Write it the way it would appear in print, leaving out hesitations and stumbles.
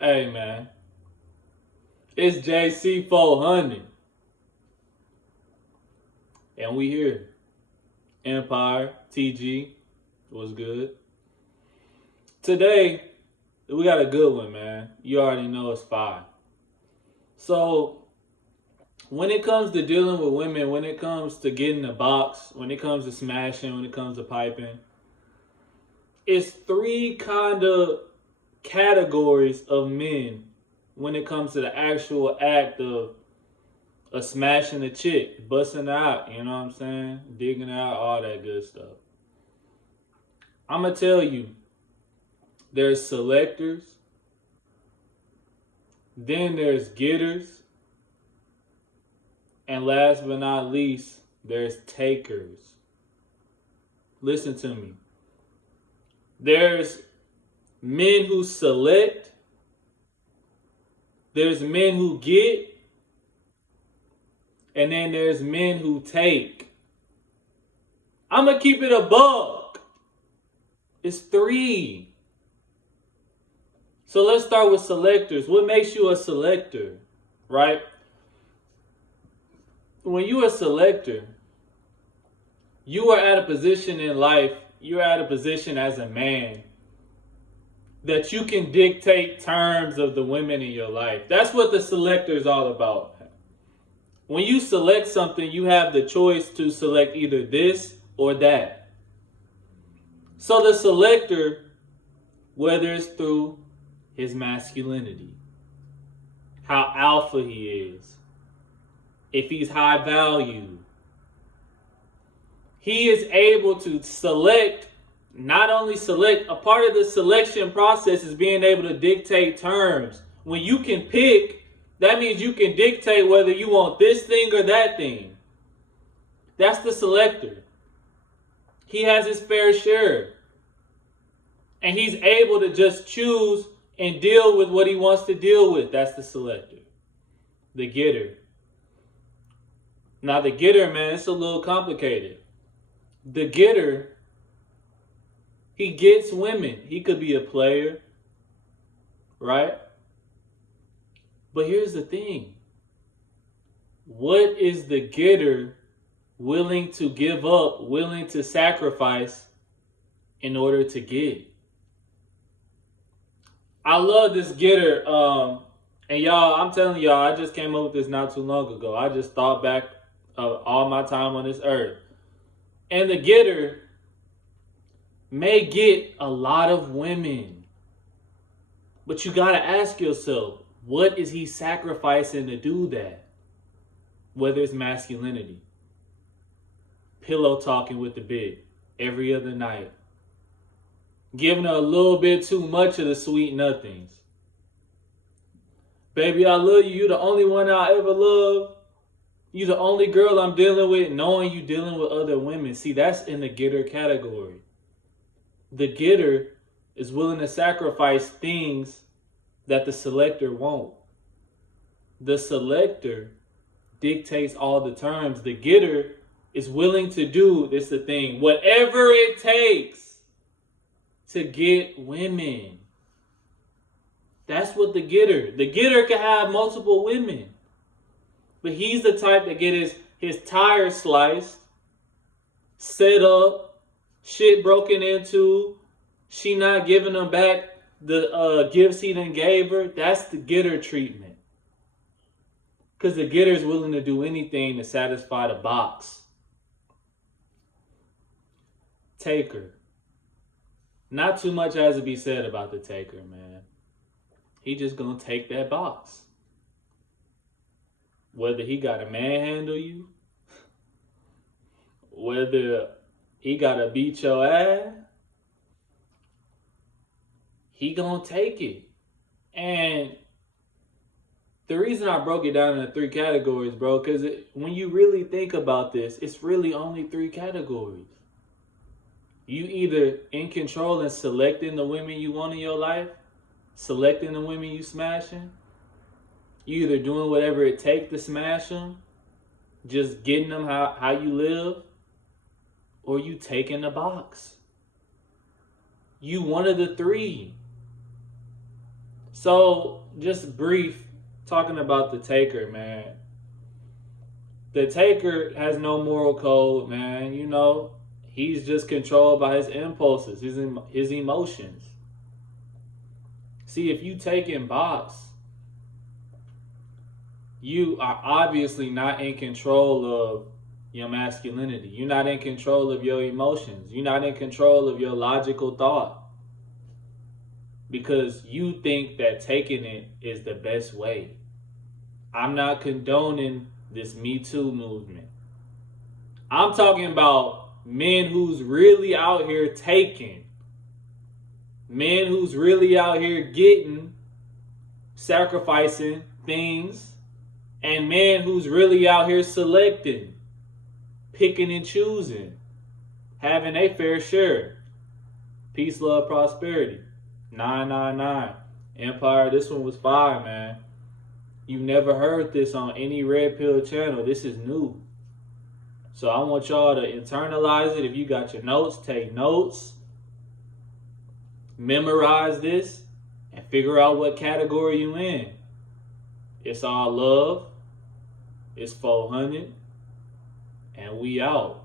Hey man, it's JC 400, and we here. Empire TG was good. Today we got a good one, man. You already know it's fire. So when it comes to dealing with women, when it comes to getting the box, when it comes to smashing, when it comes to piping, it's three kind of categories of men when it comes to the actual act of smashing a chick, busting her out, you know what I'm saying? Digging her out, all that good stuff. I'm going to tell you, there's selectors, then there's getters, and last but not least, there's takers. Listen to me. There's men who select, there's men who get, and then there's men who take. I'm going to keep it a buck. It's three. So let's start with selectors. What makes you a selector, right? When you're a selector, you are at a position in life, you're at a position as a man that you can dictate terms of the women in your life. That's what the selector is all about. When you select something, you have the choice to select either this or that. So the selector, whether it's through his masculinity, how alpha he is, if he's high value, he is able to select, not only select, a part of the selection process is being able to dictate terms. When you can pick, that means you can dictate whether you want this thing or that thing. That's the selector. He has his fair share. And he's able to just choose and deal with what he wants to deal with. That's the selector. The getter. Now the getter, man, it's a little complicated. The getter, he gets women. He could be a player, right? But here's the thing. What is the getter willing to give up, willing to sacrifice in order to get? I love this getter. And y'all, I'm telling y'all, I just came up with this not too long ago. I just thought back of all my time on this earth. And the getter may get a lot of women. But you got to ask yourself, what is he sacrificing to do that? Whether it's masculinity, pillow talking with the bitch every other night, giving her a little bit too much of the sweet nothings. Baby, I love you. You're the only one I ever love. You're the only girl I'm dealing with, knowing you dealing with other women. See, that's in the getter category. The getter is willing to sacrifice things that the selector won't. The selector dictates all the terms. The getter is willing to do, this the thing, whatever it takes to get women. That's what the getter can have multiple women. But he's the type that get his tires sliced, set up, shit broken into, she not giving him back the gifts he done gave her. That's the getter treatment. Because the getter is willing to do anything to satisfy the box. Taker. Not too much has to be said about the taker, man. He just gonna take that box. Whether he gotta manhandle you, whether he gotta beat your ass, he gonna take it. And the reason I broke it down into three categories, bro, because when you really think about this, it's really only three categories. You either in control and selecting the women you want in your life, selecting the women you smashing. You either doing whatever it takes to smash them, just getting them how you live, or you taking the box. You one of the three. So, just brief, talking about the taker, man. The taker has no moral code, man. You know, he's just controlled by his impulses, his emotions. See, if you take in box, you are obviously not in control of your masculinity. You're not in control of your emotions. You're not in control of your logical thought. Because you think that taking it is the best way. I'm not condoning this Me Too movement. I'm talking about men who's really out here taking. Men who's really out here getting, sacrificing things. And men who's really out here selecting, picking and choosing, having a fair share. Peace, love, prosperity. 999. Empire, this one was fire, man. You never heard this on any Red Pill channel. This is new. So I want y'all to internalize it. If you got your notes, take notes. Memorize this and figure out what category you in. It's all love. It's 400. And we out.